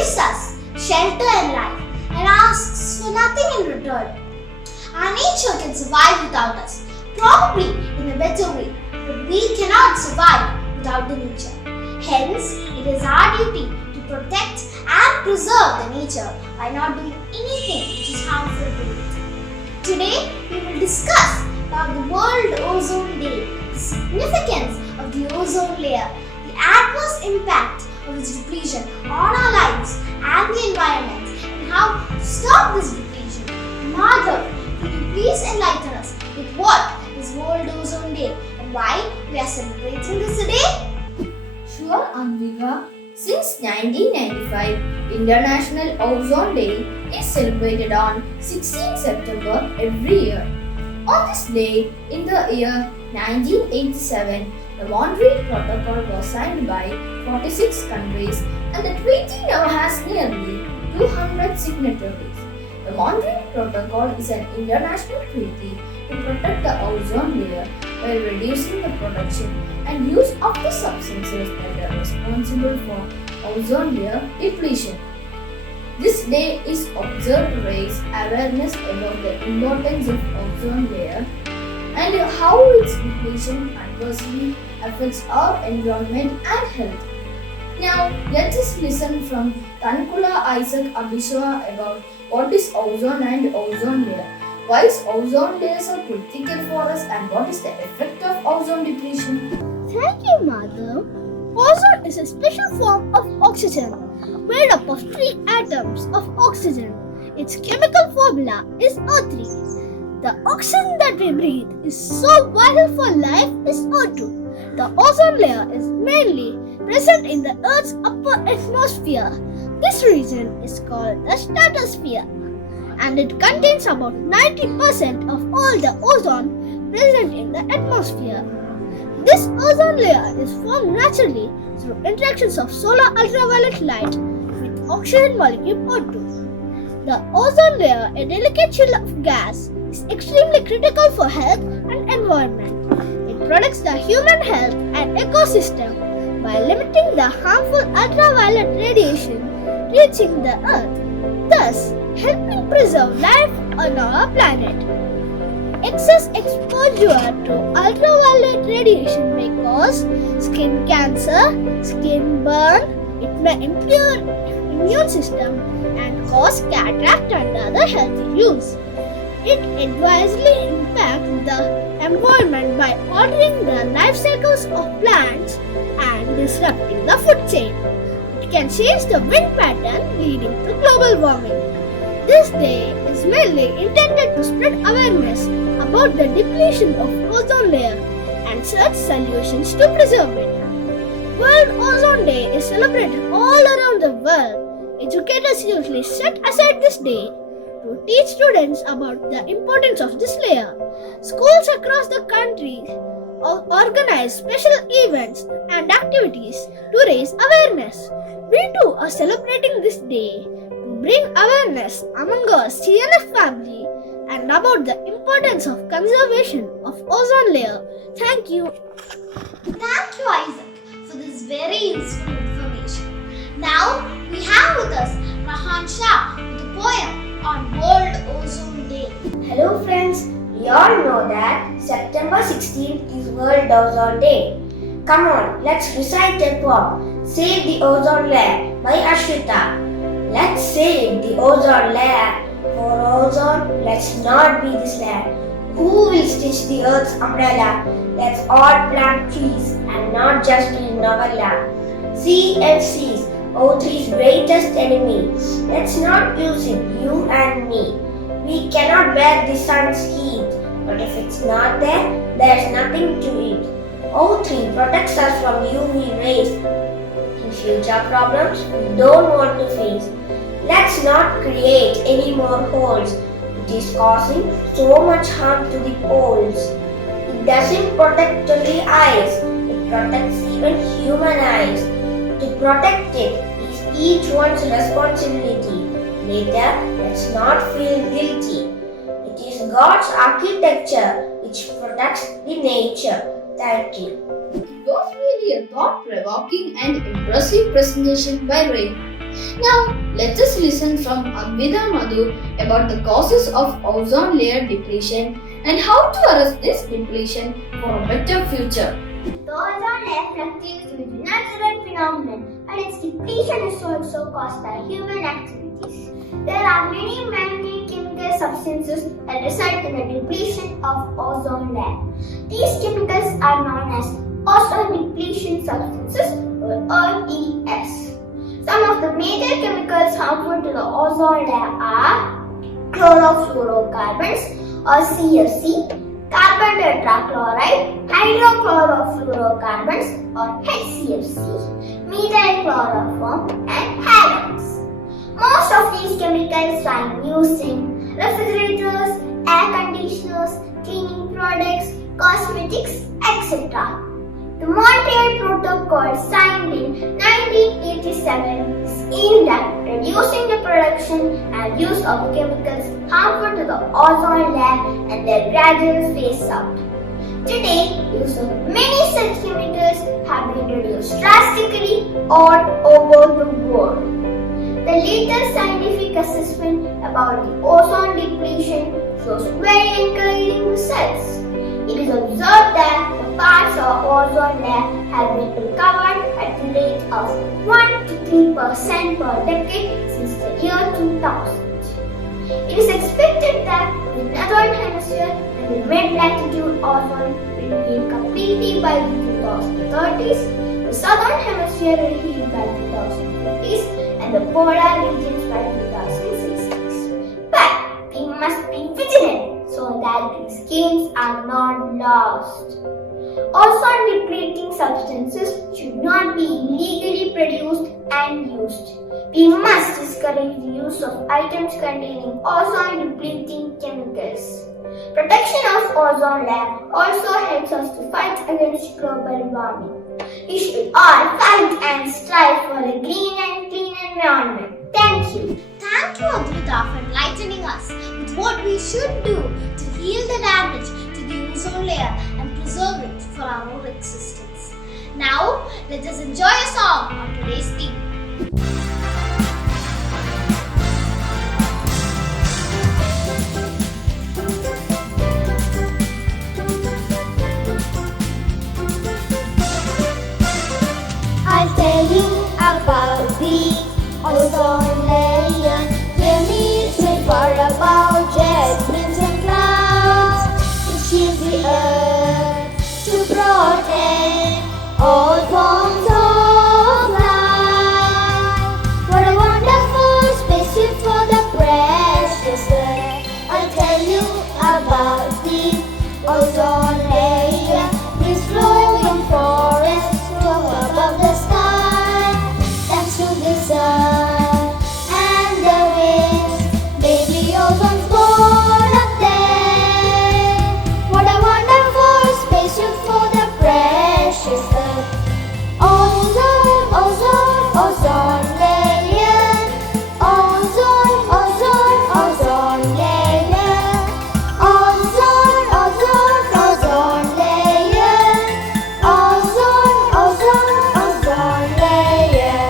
gives us shelter and life and asks for nothing in return. Our nature can survive without us, probably in a better way, but we cannot survive without the nature. Hence, it is our duty to protect and preserve the nature by not doing anything which is harmful to it. Today, we will discuss about the World Ozone Day, the significance of the ozone layer, the adverse impact of its depletion on our lives and the environment, and how to stop this depletion. Nagar, could you please enlighten us with what is World Ozone Day and why we are celebrating this today? Sure, Ambika. Since 1995, International Ozone Day is celebrated on 16 September every year. On this day, in the year 1987, the Montreal Protocol was signed by 46 countries and the treaty now has nearly 200 signatories. The Montreal Protocol is an international treaty to protect the ozone layer by reducing the production and use of the substances that are responsible for ozone layer depletion. This day is observed to raise awareness about the importance of ozone layer and how its depletion adversely affects our environment and health. Now, let us listen from Tankula Isaac Abhishwa about what is ozone and ozone layer. Why is ozone layer so critical for us and what is the effect of ozone depletion? Thank you, Madhav. Ozone is a special form of oxygen made up of 3 atoms of oxygen. Its chemical formula is O3. The oxygen that we breathe is so vital for life is O2. The ozone layer is mainly present in the Earth's upper atmosphere. This region is called the stratosphere, and it contains about 90% of all the ozone present in the atmosphere. This ozone layer is formed naturally through interactions of solar ultraviolet light with oxygen molecule O2. The ozone layer, a delicate shield of gas, is extremely critical for health and environment. It protects the human health and ecosystem by limiting the harmful ultraviolet radiation reaching the earth, thus helping preserve life on our planet. Excess exposure to ultraviolet radiation may cause skin cancer, skin burn, it may impair immune system and cause cataract and other health issues. It adversely impacts the environment by altering the life cycles of plants and disrupting the food chain. It can change the wind pattern leading to global warming. This day is mainly intended to spread awareness about the depletion of ozone layer and search solutions to preserve it. World Ozone Day is celebrated all around the world. Educators usually set aside this day to teach students about the importance of this layer. Schools across the country organize special events and activities to raise awareness. We too are celebrating this day to bring awareness among our CNF family and about the importance of conservation of ozone layer. Thank you. Thank you, Isaac, for this very useful information. Now, we have with us Rahan Shah with a poem on World Ozone Day. Hello friends, we all know that September 16th is World Ozone Day. Come on, let's recite a poem, Save the Ozone Layer by Ashwita. Let's save the ozone layer. For ozone, let's not be this layer. Who will stitch the earth's umbrella? Let's all plant trees and not just in novella. CFCs, O3's greatest enemy. Let's not use it, you and me. We cannot bear the sun's heat, but if it's not there, there's nothing to eat. O3 protects us from UV rays. In future problems we don't want to face. Let's not create any more holes. It is causing so much harm to the poles. It doesn't protect only eyes, it protects even human eyes. To protect it is each one's responsibility. Later, let's not feel guilty. It is God's architecture which protects the nature. Thank you. It was really a thought-provoking and impressive presentation by Ray. Now, let us listen from Anvida Madhu about the causes of ozone layer depletion and how to arrest this depletion for a better future. The ozone layer fluctuates due to natural phenomenon and its depletion is also caused by human activities. There are many man-made chemical substances that result in the depletion of ozone layer. These chemicals are known as ozone depletion substances or ODS. Some of the major chemicals harmful to the ozone layer are chlorofluorocarbons or CFC, carbon tetrachloride, hydrochlorofluorocarbons or HCFC, methyl chloroform and halogens. Most of these chemicals are used in refrigerators, air conditioners, cleaning products, cosmetics, etc. The Montreal Protocol signed in 1987 is aimed at reducing the production and use of chemicals harmful to the ozone layer and their gradual phase out. Today, use of many such chemicals have been reduced drastically all over the world. The latest scientific assessment about the ozone depletion shows very encouraging results. It is observed that the parts of ozone layer have been recovered at the rate of 1 to 3% per decade since the year 2000. It is expected that the northern hemisphere and the mid-latitude ozone will heal completely by the 2030s, the southern hemisphere will heal by 2050s, and the polar regions by 2060s. But we must be vigilant so that these gains are not lost. Ozone depleting substances should not be illegally produced and used. We must discourage the use of items containing ozone depleting chemicals. Protection of ozone layer also helps us to fight against global warming. We should all fight and strive for a green and clean environment. Thank you. Thank you, Advita, for enlightening us with what we should do to heal the damage to the ozone layer and preserve it for our own existence. Now, let us enjoy a song on today's theme. I'll tell you about the ozone layer. Hear me sing for about jasmines and clouds. It shields the earth to protect all forms of life. What a wonderful spacesuit for the precious earth. I'll tell you about the ozone layer. This flowing forest above the sky, thanks to the sun and the wind, baby ozone's born up there. What a wonderful spaceship for the precious earth. Ozone, ozone, ozone layer. Ozone, ozone, ozone layer. Ozone, ozone, ozone layer. Ozone, ozone, ozone layer.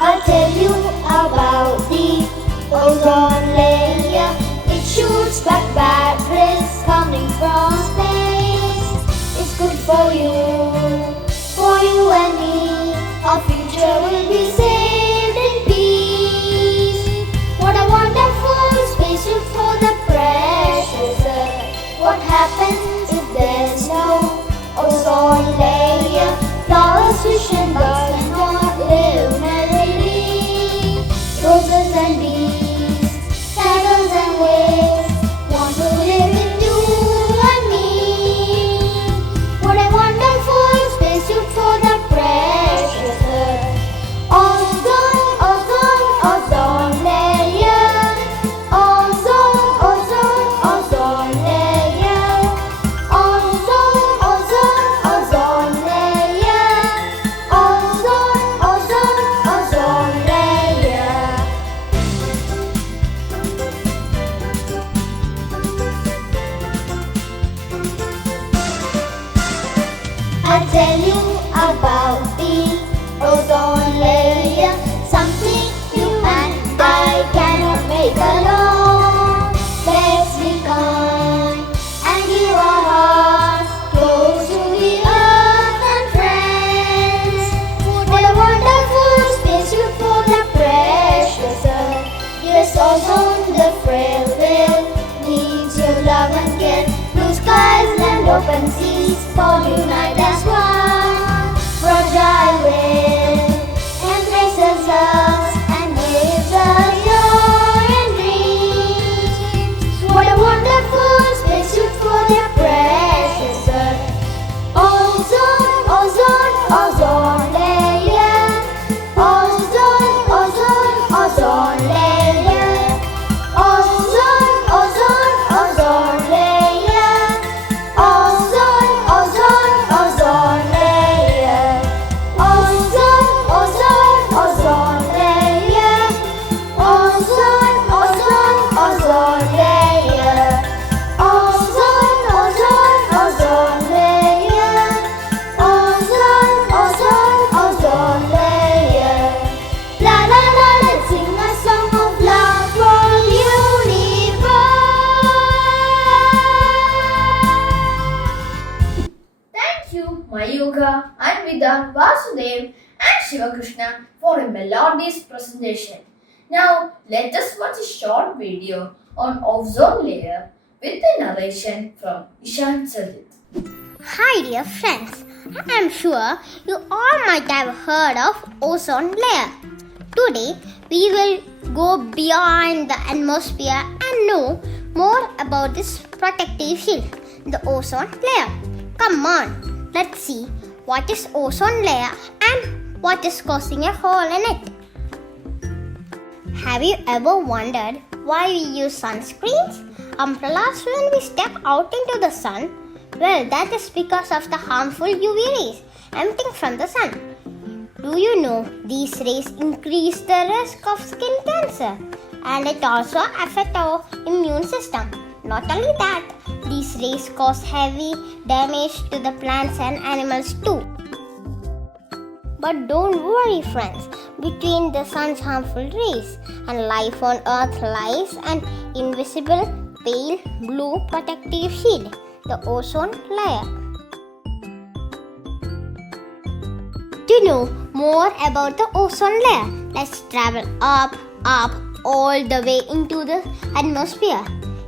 I'll tell you about the ozone layer. It shoots back bad rays coming from space. It's good for you and me. Our future will be saved in peace. What a wonderful spaceship for the precious earth. What happens if there's no ozone layer? Flowers, fish and birds cannot live merrily. Roses and bees, cattle and waves want to live with you and me. What a wonderful ozone, the frail will needs your love and care. Blue skies and open seas all unite as one. Fragile will embraces us and gives us joy and dreams. What a wonderful spacesuit for their precious earth. Ozone, ozone, ozone layer. Ozone, ozone, ozone layer. Ozone, ozone, ozone layer. Ozone, ozone, ozone layer. Ozone, ozone, ozone layer. Ozone, ozone, ozone layer. Ozone, ozone, ozone layer. Ozone, ozone, ozone layer. La la la, let's sing a song of love for universe. Thank you, Mayuga, Anvida, Vasudev, and Shivakrishna for a melodious presentation. Now, let us watch a short video on ozone layer with the narration from Ishan Sajid. Hi dear friends, I am sure you all might have heard of ozone layer. Today we will go beyond the atmosphere and know more about this protective shield, the ozone layer. Come on, let's see what is ozone layer and what is causing a hole in it. Have you ever wondered why we use sunscreens, umbrellas when we step out into the sun? Well, that is because of the harmful UV rays emitting from the sun. Do you know these rays increase the risk of skin cancer and it also affects our immune system? Not only that, these rays cause heavy damage to the plants and animals too. But don't worry friends, between the sun's harmful rays and life on earth lies an invisible pale blue protective shield, the ozone layer. To know more about the ozone layer, let's travel up, all the way into the atmosphere.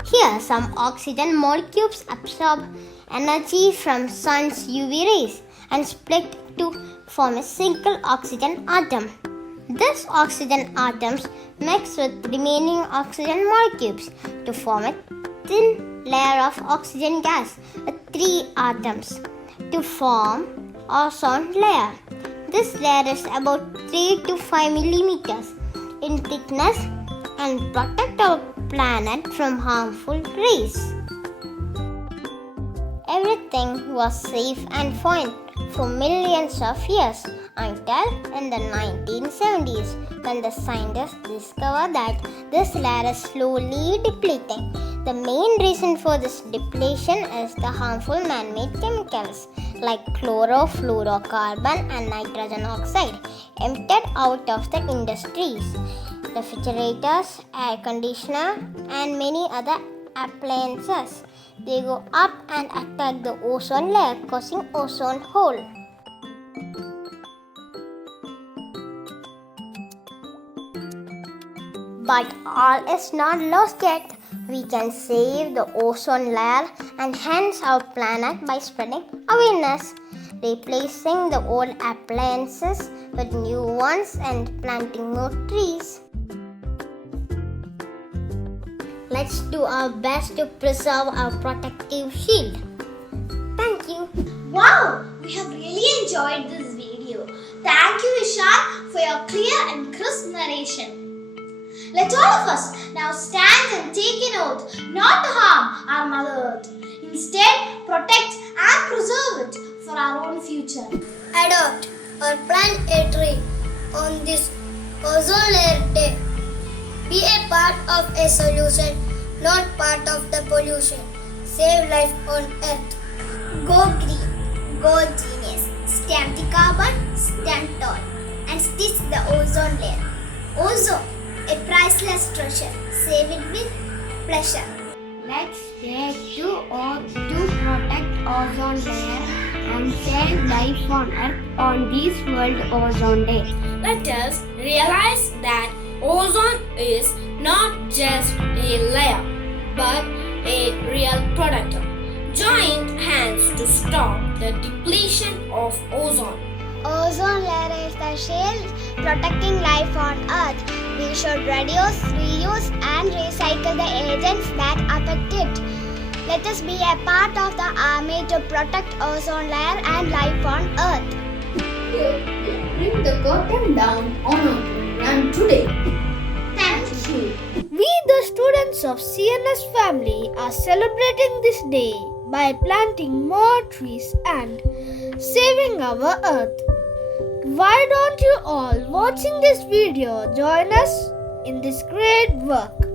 Here, some oxygen molecules absorb energy from sun's UV rays and split to form a single oxygen atom. These oxygen atoms mix with remaining oxygen molecules to form a thin layer of oxygen gas with 3 atoms to form ozone layer. This layer is about 3 to 5 millimeters in thickness and protect our planet from harmful rays. Everything was safe and fine for millions of years until in the 1970s when the scientists discovered that this layer is slowly depleting. The main reason for this depletion is the harmful man-made chemicals like chlorofluorocarbon and nitrogen oxide emitted out of the industries, refrigerators, air conditioner and many other appliances. They go up and attack the ozone layer, causing ozone hole. But all is not lost yet. We can save the ozone layer and hence our planet by spreading awareness, replacing the old appliances with new ones and planting more trees. Let's do our best to preserve our protective shield. Thank you. Wow, we have really enjoyed this video. Thank you Ishan for your clear and crisp narration. Let all of us now stand and take an oath not to harm our Mother Earth. Instead, protect and preserve it for our own future. Adopt or plant a tree on this ozone layer day. Be a part of a solution, not part of the pollution. Save life on Earth. Go green, go genius. Stamp the carbon, stand tall, and stitch the ozone layer. Ozone, a priceless treasure. Save it with pleasure. Let's take to oath to protect ozone layer and save life on Earth on this World Ozone Day. Let us realize that Ozone is not just a layer but a real predator. Join hands to stop the depletion of ozone. Ozone layer is the shield protecting life on Earth. We should reduce, reuse, and recycle the agents that affect it. Let us be a part of the army to protect ozone layer and life on Earth. Here we bring the curtain down on our program today. Thank you. We, the students of CNS family, are celebrating this day by planting more trees and saving our earth. Why don't you all watching this video join us in this great work?